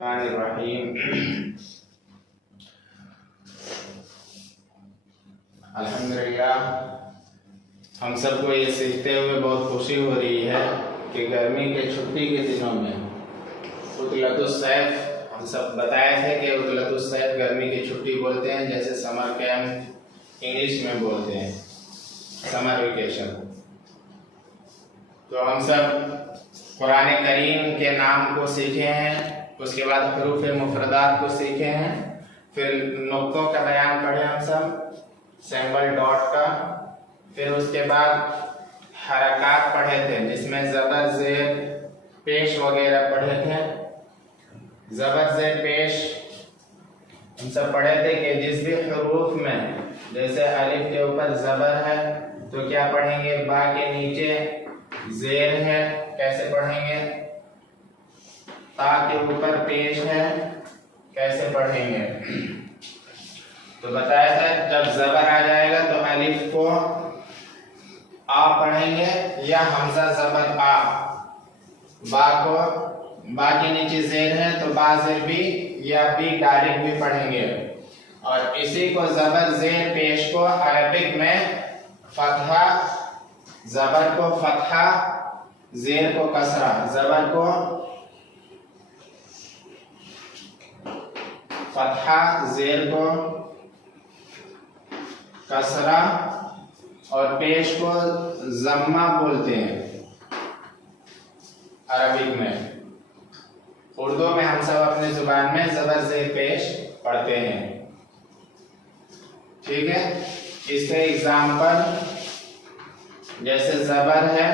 अल्हम्दुलिल्लाह, हम सबको ये सीखते हुए बहुत खुशी हो रही है कि गर्मी के छुट्टी के दिनों में उतलतुस्सैफ, हम सब बताए थे कि उतलतुस्सैफ गर्मी की छुट्टी बोलते हैं, जैसे समर कैंप इंग्लिश में बोलते हैं, समर वेकेशन। तो हम सब कुरान करीम के नाम को सीखे हैं, उसके बाद हरूफ मुफरदात को सीखे हैं, फिर नुक्तों का बयान पढ़े हम सब, सिंबल डॉट का, फिर उसके बाद हरकत पढ़े थे जिसमें ज़बर ज़ेर पेश वगैरह पढ़े थे। ज़बर ज़ेर पेश हम सब पढ़े थे कि जिस भी हरूफ में, जैसे अलिफ के ऊपर ज़बर है तो क्या पढ़ेंगे, बा के नीचे ज़ेर है कैसे पढ़ेंगे, ता के ऊपर पेश है कैसे पढ़ेंगे। तो बताया था जब ज़बर आ जाएगा तो अलिफ को आ पढ़ेंगे या हमजा ज़बर आ, बा को बा के नीचे ज़ेर है तो बा ज़ेर बी या बी डायरेक्ट भी पढ़ेंगे। और इसी को ज़बर ज़ेर पेश को अरबिक में फतहा, ज़बर को फतहा, ज़ेर को कसरा, ज़बर को फतहा, ज़ेर को कसरा और पेश को जम्मा बोलते हैं अरबिक में। उर्दू में हम सब अपनी जुबान में ज़बर ज़ेर पेश पढ़ते हैं, ठीक है। इसके एग्जाम्पल जैसे ज़बर है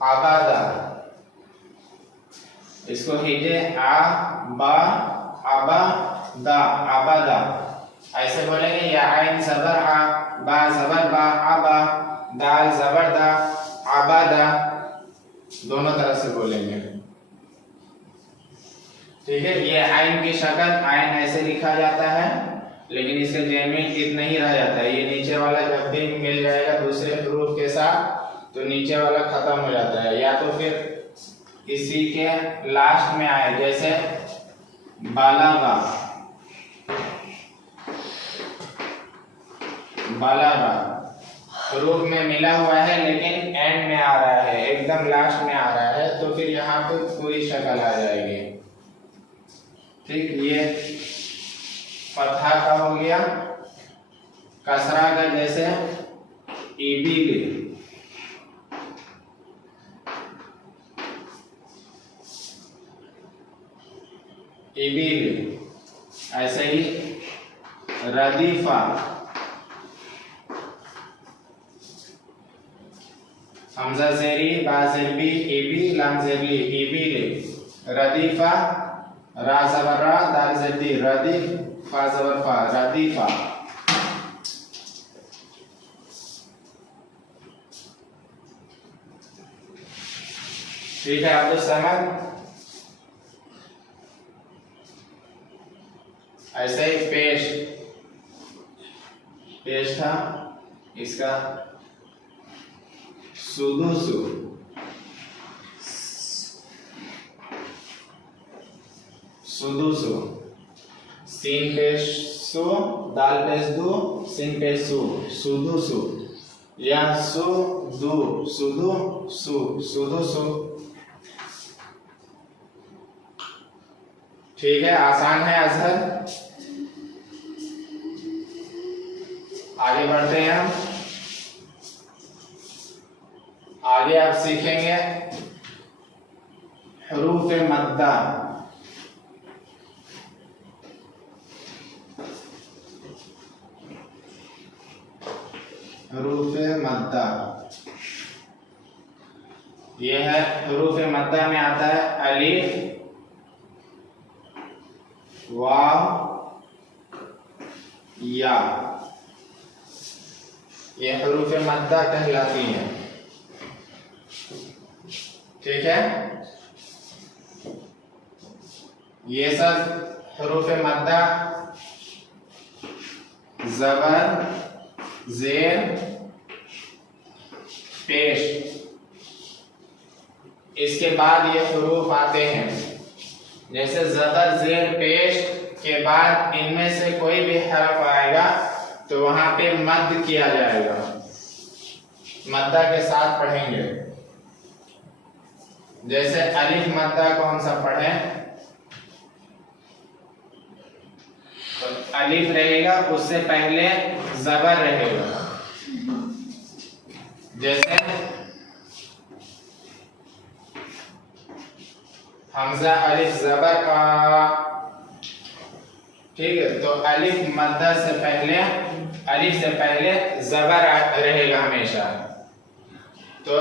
आबादा, इसको कीजिए आ बा आबा दा, आबादा ऐसे बोलेंगे, या आइन ज़बर आ, बा ज़बर बा, आबा, दाल ज़बर दा, आबादा, दोनों तरह से बोलेंगे, ठीक है। ये आइन की शक्ल, आइन ऐसे लिखा जाता है लेकिन इसके जेन में इतना ही रह जाता है। ये नीचे वाला जब भी मिल जाएगा दूसरे हरूफ के साथ तो नीचे वाला खत्म हो जाता है, या तो फिर इसी के लास्ट में आए, जैसे बालागा, बालागा हरूफ में मिला हुआ है लेकिन एंड में आ रहा है, एकदम लास्ट में आ रहा है, तो फिर यहाँ पे पूरी शक्ल आ जाएगी, ठीक। ये फतहा का हो गया। कसरा का जैसे इबिल, इबिल, ऐसे ही रदीफा, हमजा ज़ेरी बा ज़ेरबी इबी लाम ज़ेरली इबिल, रदीफा, रा ज़बर रा दाल ज़ेरदी रदीफ, फा ज़बर फा रदीफा। ठीक है, आप तो समझ। ऐसे ही पेश, पेश था इसका सुदुसु, सुदुसु, सीन पेश सु, दाल पेश दु, सीन पेश सु, सुदुसु, या सु दु, सुदु सु, सुदुसु। ठीक है, आसान है अजहर। आगे बढ़ते हैं हम। आगे आप सीखेंगे हरूफ मद्दा। हरूफ मद्दा ये है, हरूफ मद्दा में आता है अलिफ, वाव, या, ये हरूफ मद्दा कहलाती हैं, ठीक है। ये सब हरूफ मद्दा ज़बर, ज़ेर, पेश। इसके बाद ये हुरूफ आते हैं, जैसे ज़बर ज़ेर पेश के बाद इनमें से कोई भी हरफ आएगा तो वहां पे मद किया जाएगा, मद्दा के साथ पढ़ेंगे। जैसे अलिफ मद्दा को हम सब पढ़ें तो अलिफ रहेगा, उससे पहले ज़बर रहेगा। जैसे हमजा अलिफ ज़बर आ, ठीक है। तो अलिफ मद्दा से पहले, अलिफ से पहले ज़बर रहेगा हमेशा। तो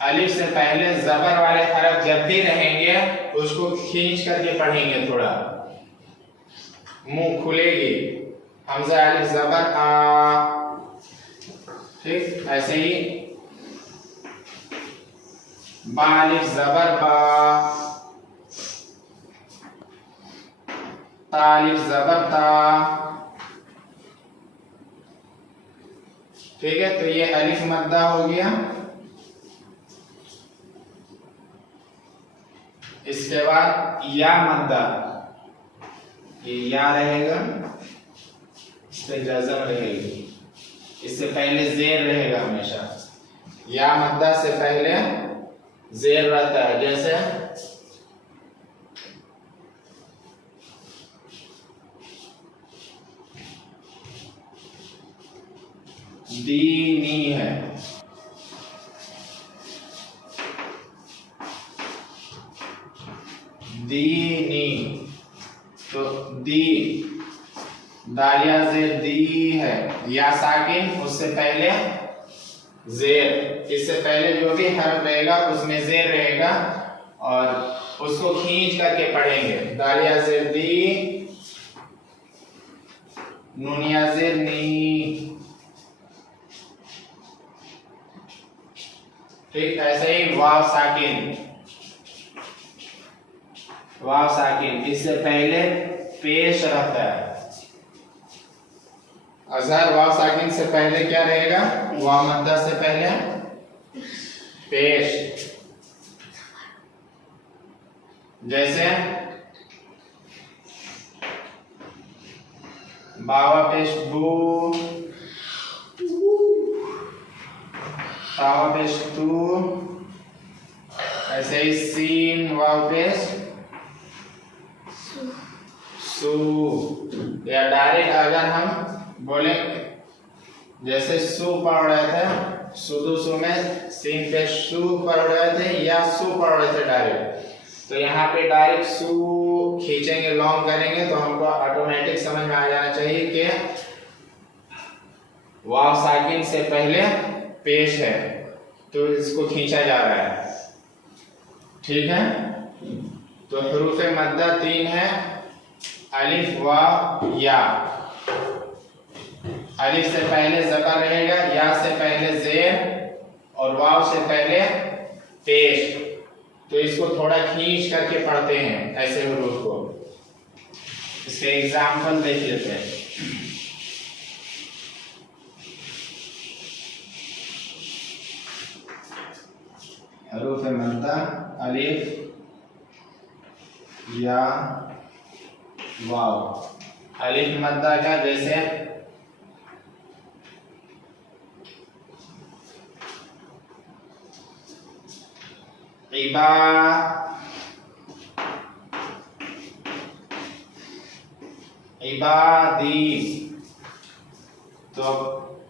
अलिफ से पहले ज़बर वाले हरफ जब भी रहेंगे उसको खींच करके पढ़ेंगे, थोड़ा मुंह खुलेगी। हमजा अलिफ ज़बर आ, ठीक। ऐसे ही बा अलिफ ज़बर बा, ता अलिफ ज़बर ता, ठीक है। तो ये अलिफ मद्दा हो गया। इसके बाद या मद्दा, ये या रहेगा, इस पे जज़म रहेगी, इससे पहले ज़ेर रहेगा हमेशा। या मद्दा से पहले ज़ेर रहता है। जैसे दीनी है, दीनी, तो दी दालिया ज़ेर दी है, या साकिन, उससे पहले ज़ेर, इससे पहले जो भी हर्फ रहेगा उसमें ज़ेर रहेगा और उसको खींच करके पढ़ेंगे। दालिया ज़ेर दी, नूनिया ज़ेर नी, ठीक। ऐसे ही वाव साकिन, वाव साकिन, इससे पहले पेश रहता है। अज़हर वाव साकिन से पहले क्या रहेगा? वाव मद्दा से पहले पेश। जैसे बावा पेश बू, तावा पेश तू, ऐसे ही सीन वाव पेश सू। या डायरेक्ट अगर हम बोले, जैसे सू पढ़ रहे थे, सुदू में सीन पे सू पढ़ रहे थे या सू पढ़ रहे थे डायरेक्ट, तो यहाँ पे डायरेक्ट सू खींचेंगे, लॉन्ग करेंगे तो हमको ऑटोमेटिक समझ में आ जाना चाहिए कि वाव साकिन से पहले पेश है, तो इसको खींचा जा रहा है, ठीक है। तो हुरूफ मद्दा 3 है, अलिफ वाव या। अलिफ से पहले ज़बर रहेगा, या से पहले ज़ेर और वाव से पहले पेश। तो इसको थोड़ा खींच करके पढ़ते हैं ऐसे हुरूफ को। इसके एग्जाम्पल देख लेते हैं। हुरूफ मद्दा अलिफ या वाव। अलिफ मद्दा का जैसे इबा, इबादी, तो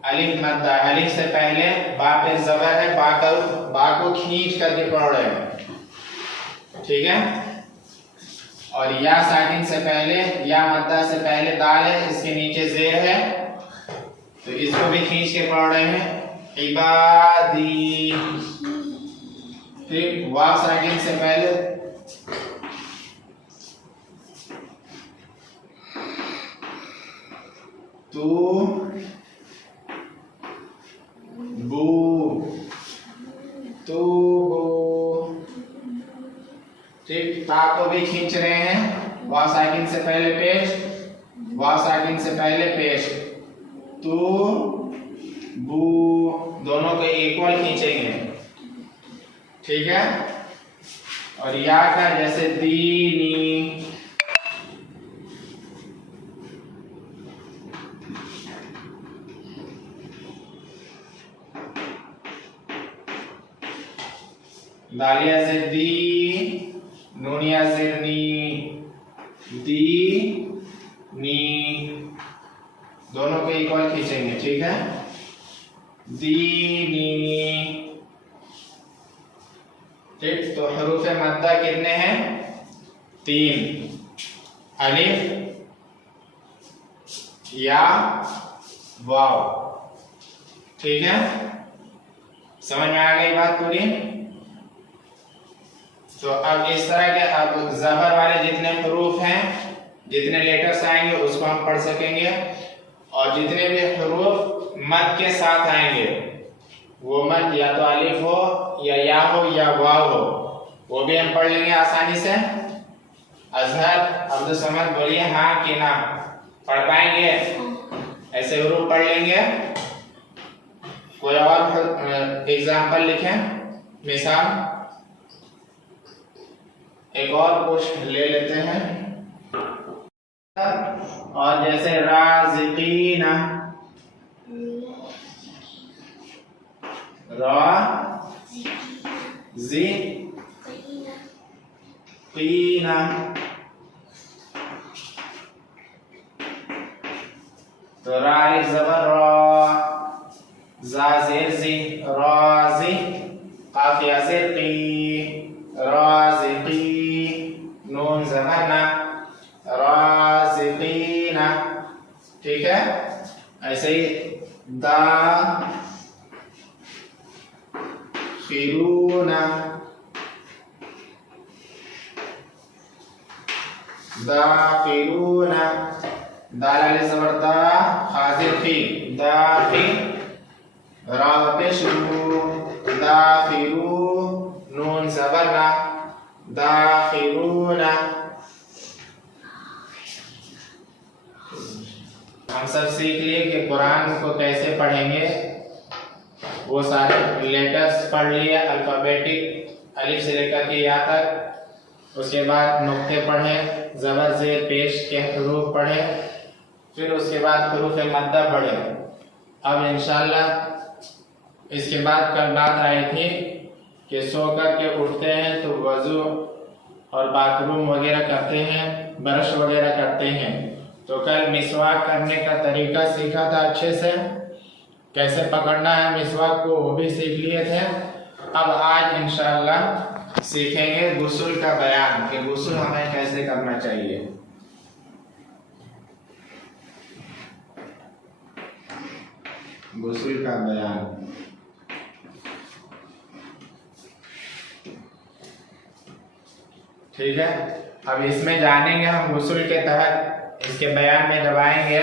अलिफ मद्दा, अलिफ से पहले बा पे ज़बर है, बा को खींच करके पढ़ रहे हैं, ठीक है। और या साकिन से पहले, या मद्दा से पहले दाल है, इसके नीचे ज़ेर है, तो इसको भी खींच के पढ़ रहे हैं, इबादी, ठीक। वाव साकिन से पहले तू, बू, तू बू, ठीक। ता को भी खींच रहे हैं, वाव साकिन से पहले पेश, वाव साकिन से पहले पेश, तू बू, दोनों को इक्वल इक्वल खींचेंगे, ठीक है। और या का जैसे दीनी, दालिया से दी, नूनिया से नी, दी नी, दोनों को इक्वल खींचेंगे, ठीक है। दी नी, ठीक। तो हरूफ मद्दा कितने हैं? 3, अलिफ, या, वाव, ठीक है। समझ में आ गई बात पूरी? तो अब इस तरह के अब ज़बर वाले जितने हरूफ हैं, जितने लेटर्स आएंगे उसको हम पढ़ सकेंगे, और जितने भी हरूफ मद के साथ आएंगे वो मद या तो अलिफ हो या हो या वाव हो, वो भी हम पढ़ लेंगे आसानी से। अजहर, अब्दुल समद बोलिए हाँ कि ना, पढ़ पाएंगे? ऐसे हरूफ पढ़ लेंगे। कोई और एग्जाम्पल लिखें, मिसाल एक और क्वेश्चन ले लेते हैं। और जैसे राज़िकीना, राज़िकीना, तो रा अलिफ ज़बर रा, ज़ा ज़ेर ज़ी, राज़ी, काफ या ज़ेर की, राज़िकी, नून ज़बर ना, राज़िकीना, ठीक है। ऐसे ही दा खिरूना, दाखिलूना, दाल अलिफ ज़बर दा, खाज़िर खी, दाखी, रा पेश रू, दाखिलू, नून ज़बर ना, दाखिलूना। हम सब सीख लिए कि कुरान को कैसे पढ़ेंगे, वो सारे लेटर्स पढ़ लिए, अल्फाबेटिक अलिफ से लेकर के या तक। उसके बाद नुक्ते पढ़े, ज़बर ज़ेर पेश के हरूफ पढ़े, फिर उसके बाद हरूफ मद्दा पढ़े। अब इंशाल्लाह इसके बाद कल बात आई थी कि सो कर के उठते हैं तो वज़ू और बाथरूम वगैरह करते हैं, ब्रश वगैरह करते हैं, तो कल मिसवाक करने का तरीका सीखा था, अच्छे से कैसे पकड़ना है मिसवाक को वो भी सीख लिए थे। अब आज इंशाअल्लाह सीखेंगे गुस्ल का बयान कि गुस्ल हमें कैसे करना चाहिए। गुस्ल का बयान, ठीक है। अब इसमें जानेंगे हम गुस्ल के तहत, इसके बयान में जब आएंगे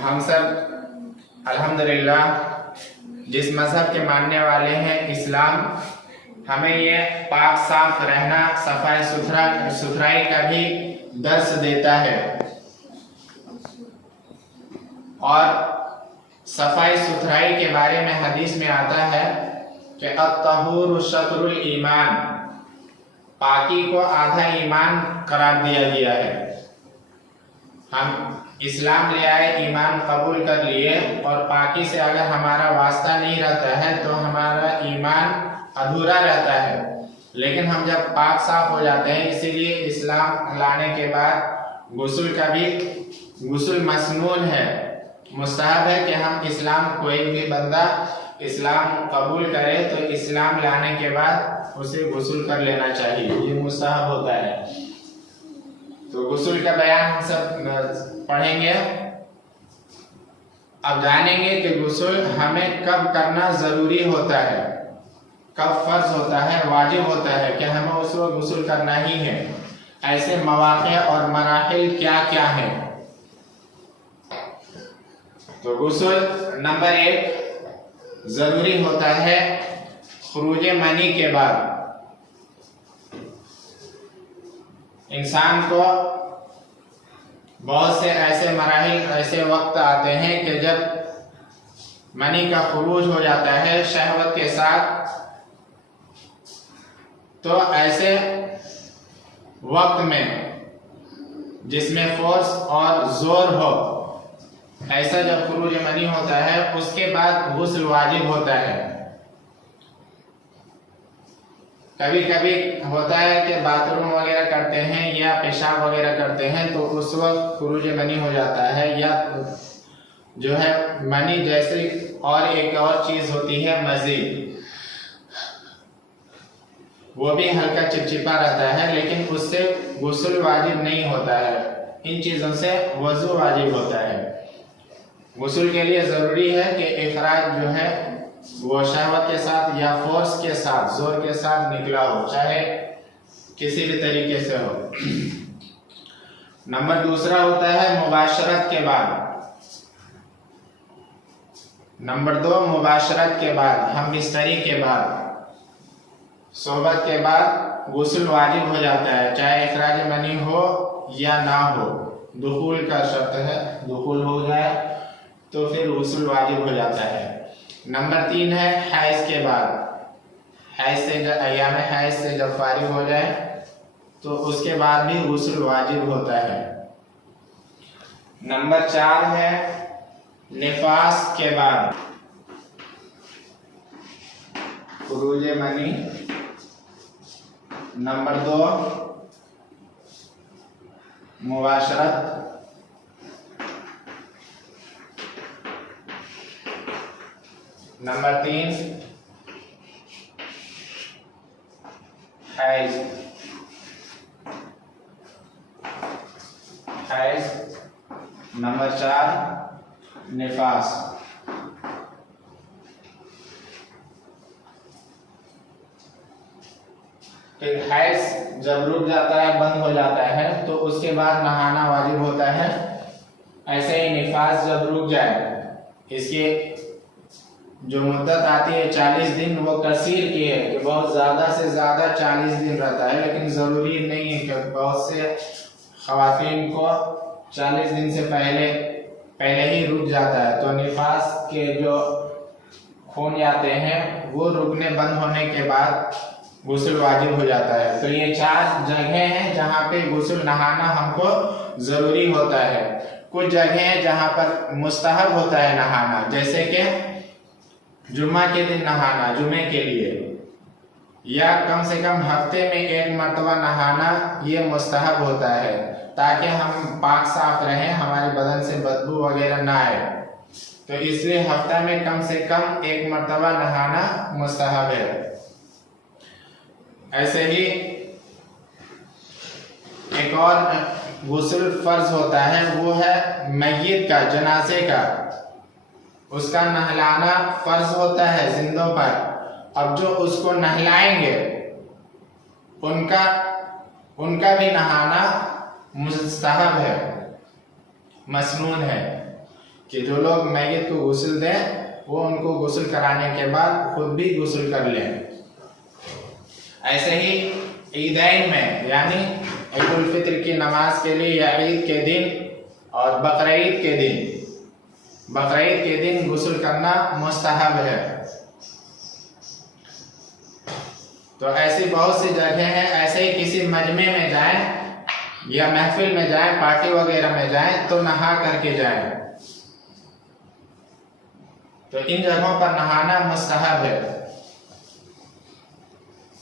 हम सब अल्हम्दुलिल्लाह जिस मज़हब के मानने वाले हैं इस्लाम, हमें ये पाक साफ रहना, सफाई सुथराई का भी दर्स देता है। और सफाई सुथराई के बारे में हदीस में आता है कि अत्तहूरु शत्रुल ईमान, पाकी को आधा ईमान करार दिया गया है। हम इस्लाम ले आए, ईमान कबूल कर लिए, और पाकी से अगर हमारा वास्ता नहीं रहता है तो हमारा ईमान अधूरा रहता है। लेकिन हम जब पाक साफ हो जाते हैं, इसीलिए इस्लाम लाने के बाद गुस्ल का भी, गुस्ल मसनून है, मुस्तहब है कि हम इस्लाम, कोई भी बंदा इस्लाम कबूल करे तो इस्लाम लाने के बाद उसे गुस्ल कर लेना चाहिए, ये मुस्तहब होता है। तो गुस्ल का बयान हम सब पढ़ेंगे। अब जानेंगे कि गुस्ल हमें कब करना जरूरी होता है, कब फर्ज होता है, वाजिब होता है कि हमें उस वक्त गुस्ल करना ही है। ऐसे मवाक़े और मराहिल क्या क्या हैं। तो गुस्ल नंबर 1 जरूरी होता है खुरूज मनी के बाद। इंसान को बहुत से ऐसे मराहिल, ऐसे वक्त आते हैं कि जब मनी का खुरूज हो जाता है शहवत के साथ, तो ऐसे वक्त में जिसमें फोर्स और जोर हो, ऐसा जब खुरूज मनी होता है उसके बाद गुस्ल वाजिब होता है। कभी कभी होता है कि बाथरूम वगैरह करते हैं या पेशाब वगैरह करते हैं तो उस वक्त खुरूज मनी हो जाता है, या जो है मनी जैसे और एक और चीज होती है मज़ीद, वो भी हल्का चिपचिपा रहता है लेकिन उससे गुस्ल वाजिब नहीं होता है। इन चीज़ों से वज़ू वाजिब होता है। गुस्ल के लिए ज़रूरी है कि इखराज जो है वो शहवत के साथ या फोर्स के साथ, जोर के साथ निकला हो, चाहे किसी भी तरीके से हो। नंबर दूसरा होता है मुबाशरत के बाद। नंबर 2 मुबाशरत के बाद, हम बिस्तरी के बाद, सोहबत के बाद गुस्ल वाजिब हो जाता है, चाहे इखराज मनी हो या ना हो। दुखूल का शर्त है, दुखूल हो जाए तो फिर गुस्ल वाजिब हो जाता है। नंबर 3 है हैज़ के बाद। हैज़ से जब अय्याम हैज़ से जब फारिग हो जाए तो उसके बाद भी गुस्ल वाजिब होता है। नंबर 4 है निफास के बाद, खुरूज मनी। नंबर 2 मुबाशरत। नंबर 3 हैज़। नंबर 4 निफास। फिर हैज़ जब रुक जाता है, बंद हो जाता है, तो उसके बाद नहाना वाजिब होता है। ऐसे ही निफास जब रुक जाए, इसके जो मुद्दत आती है 40 दिन, वो कसीर की है कि बहुत ज़्यादा से ज़्यादा 40 दिन रहता है, लेकिन ज़रूरी नहीं है कि बहुत से ख़वातीन को 40 दिन से पहले ही रुक जाता है। तो निफास के जो खून जाते हैं वो रुकने बंद होने के बाद गुस्ल वाजिब हो जाता है। तो ये 4 जगह हैं जहाँ पे गुस्ल नहाना हमको ज़रूरी होता है। कुछ जगह हैं जहाँ पर मुस्तहब होता है नहाना, जैसे कि जुम्मा के दिन नहाना, जुमे के लिए, या कम से कम हफ्ते में 1 मरतबा नहाना, ये मुस्तहब होता है ताकि हम पाक साफ रहें, हमारे बदन से बदबू वगैरह ना आए। तो इसलिए हफ्ता में कम से कम 1 मरतबा नहाना मुस्तहब है। ऐसे ही एक और गुस्ल फर्ज होता है, वो है मैयत का, जनाजे का, उसका नहलाना फर्ज होता है जिंदों पर। अब जो उसको नहलाएंगे उनका भी नहाना मुस्तहब है, मसनून है, कि जो लोग मैयत को गुस्ल दें वो उनको गुस्ल कराने के बाद खुद भी गुस्ल कर लें। ऐसे ही ईदैन में, यानी ईद उल फित्र की नमाज के लिए या ईद के दिन और बकरीद के दिन गुस्ल करना मुस्तहब है। तो ऐसी बहुत सी जगह हैं। ऐसे ही किसी मजमे में जाएं या महफिल में जाएं, पार्टी वगैरह में जाएं तो नहा करके जाएं। तो इन जगहों पर नहाना मुस्तहब है।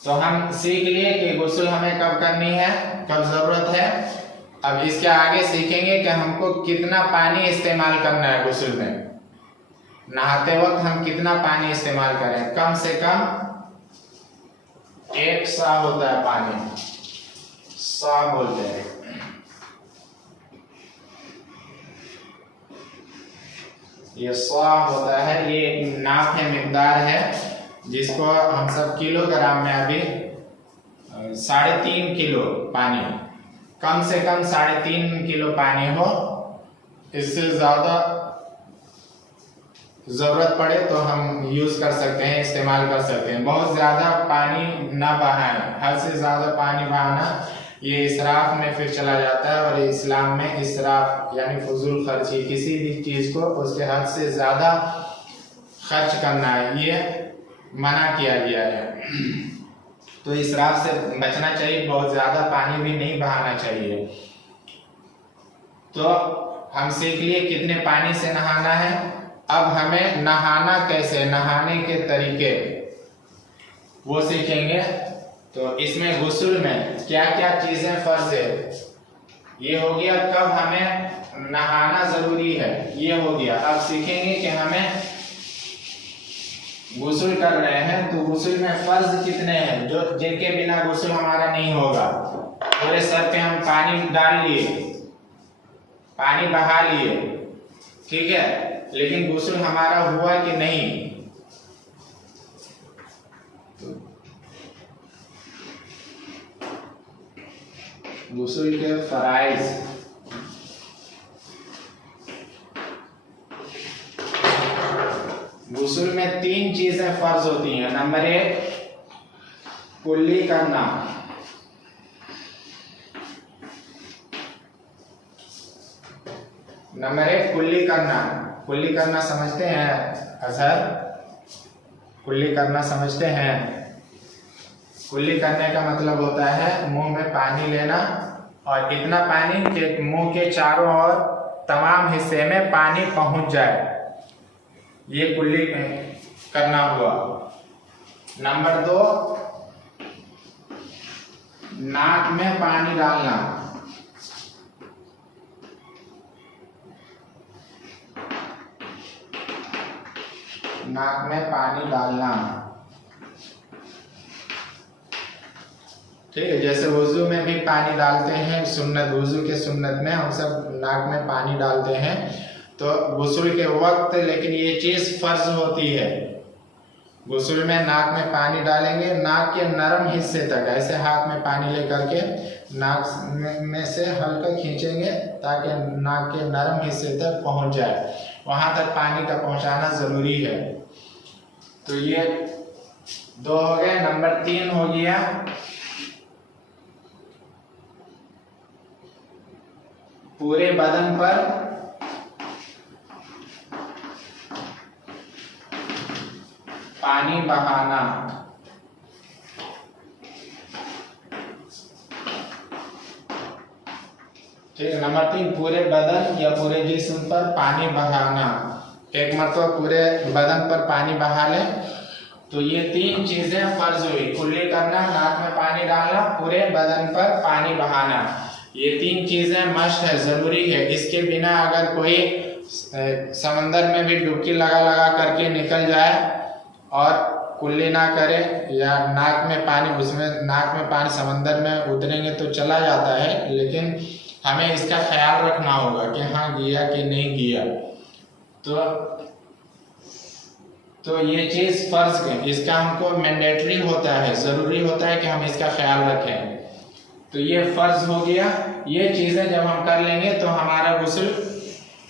तो हम सीख लिए कि गुस्ल हमें कब करनी है, कब जरूरत है। अब इसके आगे सीखेंगे कि हमको कितना पानी इस्तेमाल करना है गुस्ल में। नहाते वक्त हम कितना पानी इस्तेमाल करें। कम से कम 1 सा होता है पानी, सा बोलते हैं। ये सा होता है, ये एक नाप है, मिकदार है, जिसको हम सब किलोग्राम में अभी 3.5 किलो पानी, कम से कम 3.5 किलो पानी हो। इससे ज़्यादा ज़रूरत पड़े तो हम यूज़ कर सकते हैं, इस्तेमाल कर सकते हैं। बहुत ज़्यादा पानी ना बहाएं। हद से ज़्यादा पानी बहाना ये इसराफ में फिर चला जाता है। और इस्लाम में इसराफ यानी फजूल खर्ची, किसी भी चीज़ को उसके हद से ज़्यादा खर्च करना है, ये मना किया गया है। तो इसराफ से बचना चाहिए, बहुत ज्यादा पानी भी नहीं बहाना चाहिए। तो हम सीख लिए कितने पानी से नहाना है। अब हमें नहाना कैसे, नहाने के तरीके वो सीखेंगे। तो इसमें गुस्ल में क्या क्या चीजें फर्ज है, ये हो गया। कब हमें नहाना जरूरी है, ये हो गया। अब सीखेंगे कि हमें गुस्ल कर रहे हैं तो गुस्ल में फर्ज कितने हैं, जो जिनके बिना गुस्ल हमारा नहीं होगा। पूरे सर पे हम पानी डाल लिए, पानी बहा लिए, ठीक है, लेकिन गुस्ल हमारा हुआ कि नहीं। गुस्ल के फराइज, गुस्ल में 3 चीजें फर्ज होती हैं। नंबर 1 कुल्ली करना, नंबर 1 कुल्ली करना। कुल्ली करना समझते हैं अजहर? कुल्ली करना समझते हैं? कुल्ली करने का मतलब होता है मुंह में पानी लेना और इतना पानी कि मुंह के चारों ओर तमाम हिस्से में पानी पहुंच जाए, ये कुल्ली करना हुआ। नंबर 2 नाक में पानी डालना, नाक में पानी डालना, ठीक है। जैसे वुजू में भी पानी डालते हैं, सुन्नत, वुजू के सुन्नत में हम सब नाक में पानी डालते हैं, तो गुस्ल के वक्त लेकिन ये चीज फर्ज होती है। गुस्ल में नाक में पानी डालेंगे, नाक के नरम हिस्से तक, ऐसे हाथ में पानी लेकर के नाक में से हल्का खींचेंगे ताकि नाक के नरम हिस्से तक पहुंच जाए, वहां तक पानी का पहुंचाना जरूरी है। तो ये 2 हो गए। नंबर 3 हो गया पूरे बदन पर पानी बहाना, ठीक है। नंबर 3 पूरे बदन या पूरे जिस्म पर पानी बहाना। एक मतलब पूरे बदन पर पानी बहा ले, तो ये 3 चीजें फर्ज हुई। कुल्ली करना, नाक में पानी डालना, पूरे बदन पर पानी बहाना, ये 3 चीजें मस्ट है, जरूरी है। इसके बिना अगर कोई समंदर में भी डुबकी लगा लगा करके निकल जाए और कुल्ली ना करे या नाक में पानी, उसमें नाक में पानी समंदर में उतरेंगे तो चला जाता है, लेकिन हमें इसका ख्याल रखना होगा कि हाँ गया कि नहीं गया। तो ये चीज फर्ज है, इसका हमको मैंडेटरी होता है, जरूरी होता है कि हम इसका ख्याल रखें। तो ये फर्ज हो गया। ये चीजें जब हम कर लेंगे तो हमारा गुस्ल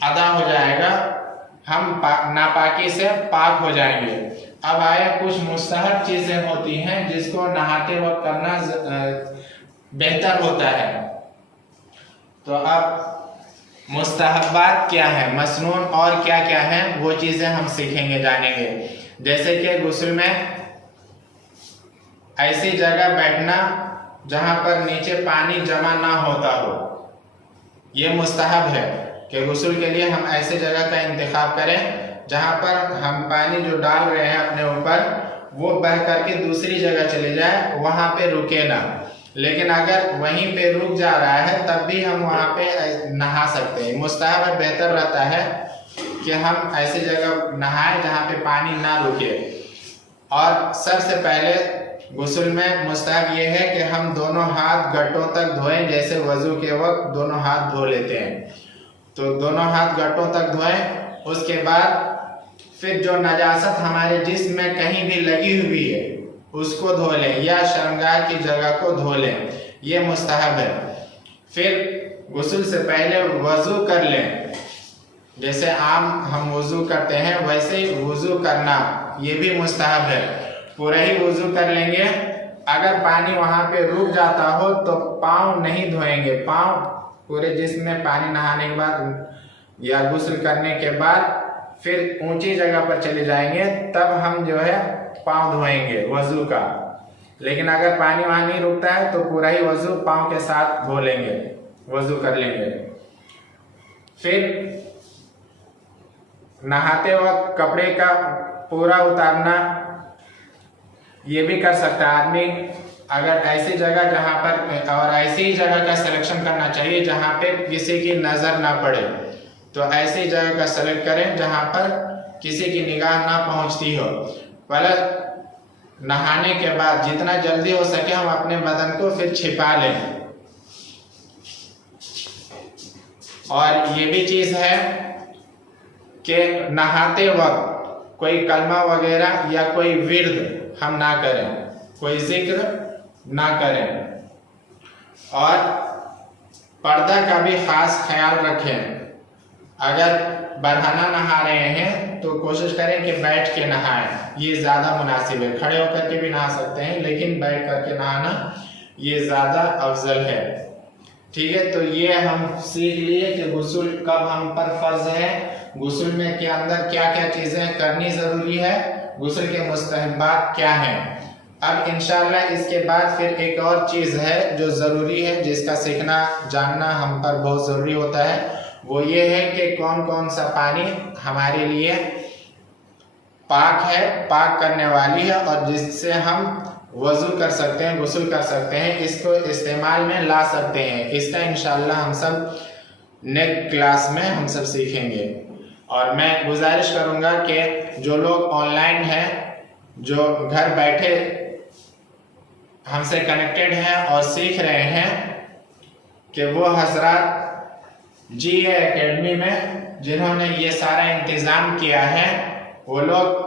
अदा हो जाएगा, हम नापाकी से पाक हो जाएंगे। अब आए कुछ मुस्तहब चीजें होती हैं जिसको नहाते वक्त करना बेहतर होता है। तो अब मुस्तहबात क्या है, मसनून और क्या क्या है, वो चीजें हम सीखेंगे, जानेंगे। जैसे कि गुस्ल में ऐसी जगह बैठना जहां पर नीचे पानी जमा ना होता हो, ये मुस्तहब है कि गुस्ल के लिए हम ऐसे जगह का इंतखाब करें जहां पर हम पानी जो डाल रहे हैं अपने ऊपर वो बह करके दूसरी जगह चले जाए, वहां पे रुके ना। लेकिन अगर वहीं पे रुक जा रहा है तब भी हम वहां पे नहा सकते हैं। मुस्तहब है, बेहतर रहता है कि हम ऐसी जगह नहाएं जहां पे पानी ना रुके। और सबसे पहले गुस्ल में मुस्तहब ये है कि हम दोनों हाथ गट्टों तक धोएं, जैसे वजू के वक्त दोनों हाथ धो लेते हैं, तो दोनों हाथ गट्टों तक धोएं। उसके बाद फिर जो नजासत हमारे जिस्म में कहीं भी लगी हुई है उसको धो लें, या शर्मगाह की जगह को धो लें, ये मुस्तहब है। फिर गुस्ल से पहले वजू कर लें, जैसे आम हम वजू करते हैं वैसे ही वजू करना, ये भी मुस्तहब है। पूरा ही वजू कर लेंगे। अगर पानी वहां पे रुक जाता हो तो पाँव नहीं धोएंगे, पाँव पूरे जिस्म में पानी नहाने के बाद या गुस्ल करने के बाद फिर ऊंची जगह पर चले जाएंगे, तब हम जो है पाँव धोएंगे वजू का। लेकिन अगर पानी वहां नहीं रुकता है तो पूरा ही वजू पाँव के साथ धो लेंगे, वजू कर लेंगे। फिर नहाते वक्त कपड़े का पूरा उतारना, ये भी कर सकता है आदमी। अगर ऐसी जगह जहां पर, और ऐसी ही जगह का सिलेक्शन करना चाहिए जहां पे किसी की नजर ना पड़े, तो ऐसी जगह का सेलेक्ट करें जहां पर किसी की निगाह ना पहुंचती हो। प्लस नहाने के बाद जितना जल्दी हो सके हम अपने बदन को फिर छिपा लें। और ये भी चीज है कि नहाते वक्त कोई कलमा वगैरह या कोई विर्द हम ना करें, कोई जिक्र ना करें। और पर्दा का भी खास ख्याल रखें। अगर बरहाना नहा रहे हैं तो कोशिश करें कि बैठ के नहाएं, ये ज़्यादा मुनासिब है। खड़े होकर के भी नहा सकते हैं, लेकिन बैठ करके नहाना ये ज़्यादा अफजल है। ठीक है, तो ये हम सीख लिए कि गुस्ल कब हम पर फर्ज है, गुस्ल में के अंदर क्या क्या चीज़ें करनी ज़रूरी है, गुस्ल के मुस्तहबात क्या हैं। अब इंशाल्लाह इसके बाद फिर एक और चीज़ है जो ज़रूरी है, जिसका सीखना जानना हम पर बहुत ज़रूरी होता है। वो ये है कि कौन कौन सा पानी हमारे लिए पाक है, पाक करने वाली है, और जिससे हम वज़ू कर सकते हैं, गुस्ल कर सकते हैं, इसको इस्तेमाल में ला सकते हैं। इसका इंशाल्लाह हम सब नेक्स्ट क्लास में हम सब सीखेंगे। और मैं गुजारिश करूँगा कि जो लोग ऑनलाइन हैं, जो घर बैठे हमसे कनेक्टेड हैं और सीख रहे हैं, कि वो हजरात GA एकेडमी में जिन्होंने ये सारा इंतज़ाम किया है, वो लोग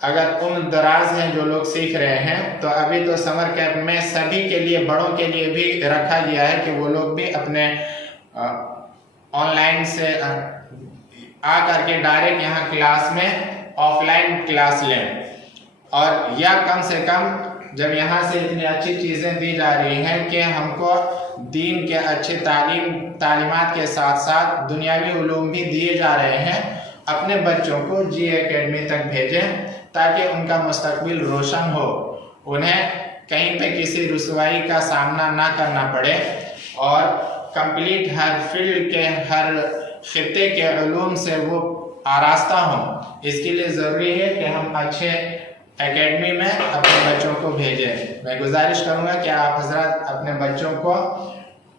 अगर उम्र दराज हैं जो लोग सीख रहे हैं, तो अभी तो समर कैंप में सभी के लिए, बड़ों के लिए भी रखा गया है कि वो लोग भी अपने ऑनलाइन से आ करके डायरेक्ट यहाँ क्लास में ऑफलाइन क्लास लें। और या कम से कम जब यहाँ से इतनी अच्छी चीज़ें दी जा रही हैं कि हमको दीन के अच्छे तालीमात के साथ साथ दुनियावी उलूम भी दिए जा रहे हैं, अपने बच्चों को GA एकेडमी तक भेजें ताकि उनका मुस्तकबिल रोशन हो, उन्हें कहीं पे किसी रुसवाई का सामना ना करना पड़े, और कंप्लीट हर फील्ड के, हर खित्ते के उलूम से वो आरास्ता हों। इसके लिए ज़रूरी है कि हम अच्छे एकेडमी में अपने बच्चों को भेजें। मैं गुजारिश करूँगा कि आप हजरत अपने बच्चों को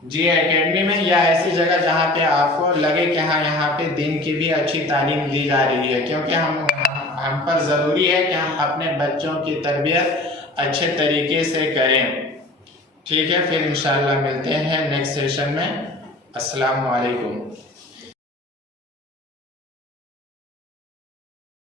GA एकेडमी में या ऐसी जगह जहाँ पे आपको लगे कि हाँ यहाँ पे दीन की भी अच्छी तालीम दी जा रही है, क्योंकि हम पर ज़रूरी है कि हम अपने बच्चों की तरबियत अच्छे तरीके से करें। ठीक है, फिर इंशाल्लाह मिलते हैं नेक्स्ट सेशन में। अस्सलाम वालेकुम।